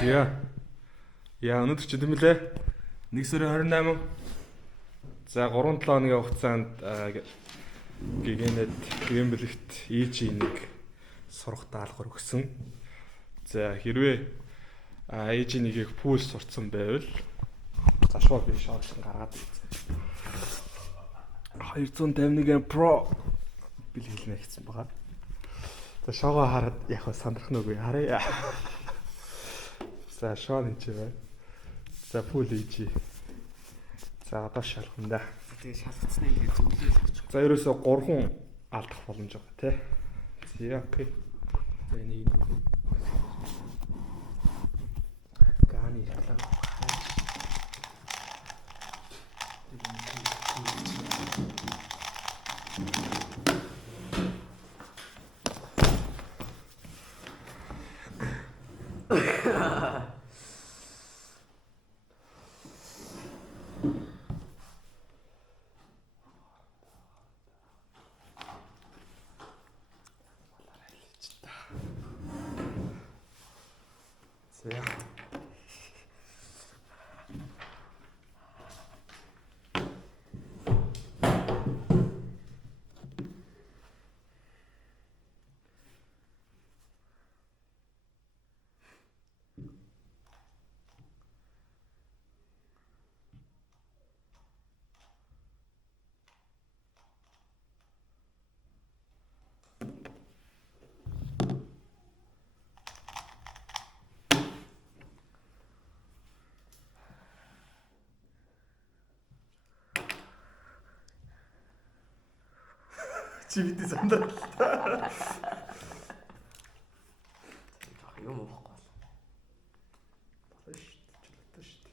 Зя. Яа өнөөдөр ч юм лээ. 1 сарын 28. За 3-7 хоногийн хугацаанд гэгэнэт Гэмбэлэгт EG1 сурах даалгавар өгсөн. За хэрвээ EG1-ийг пул сурцсан байвал гашуур би шоглон гаргаад ирсэн. 251 Pro бэлгэлнэ гэсэн байгаа. За шоогоо хараад яг сандрах нүггүй харъя. За шоон энэ ч байна. За пул EG. За одоо шалгана да. Тэгээ шалгацсан юм гээд зөвлөөл өгч. За ерөөсөө 3 хүн алдах боломж байгаа тий. За окей. За энийг гааны шалгана. За. Чи бидний сандрал. Юм болохгүй. Болно шүү дээ. Чөлөөтэй шүү дээ.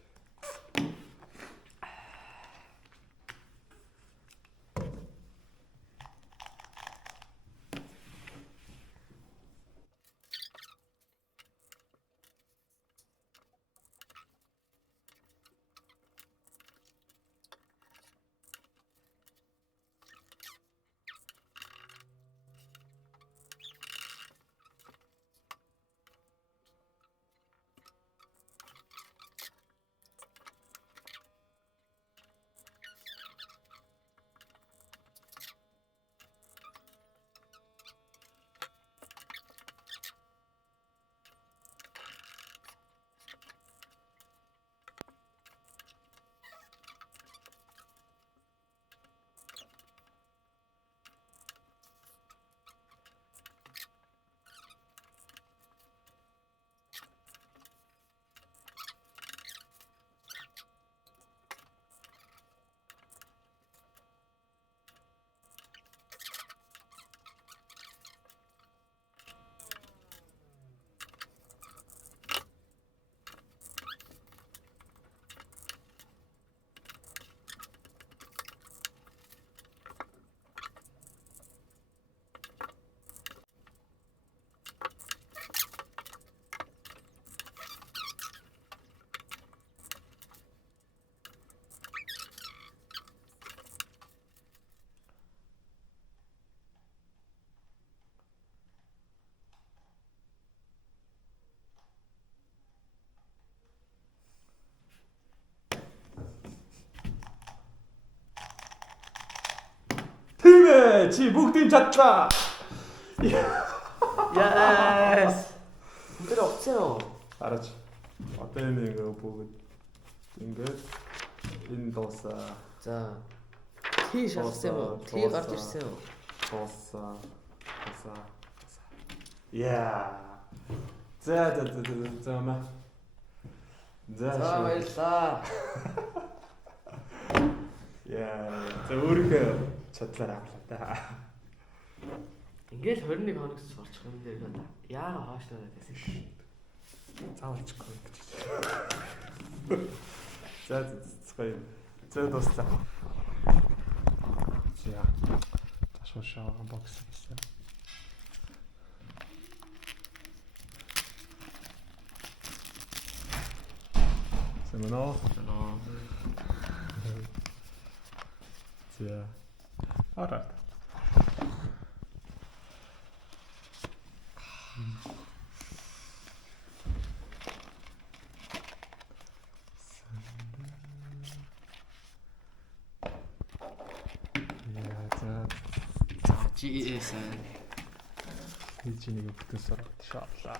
Тийм ээ, чи бүгдийг чадлаа. Yes. Тэр опцсон. Хараач. Одоо энэ бүгд ингээд энэ дуусаа. За. Тий шалгасан юм уу? Тий гарч ирсэн юм уу? Дуусаа. Яа. За маа. За баярлаа. Яа. За өөрийнхөө чадлаар авлаа та. Ингээл 21 хоног сурчих юм дээр яага хоошлоо гэсэн. Заавалчгүй гэж. За гоё. За дуслаа. За. Ташуушаа бокс хийсэн. Сэмэноо. За. Араа. GS. ээж нэг бүтэн сураад шаалаа.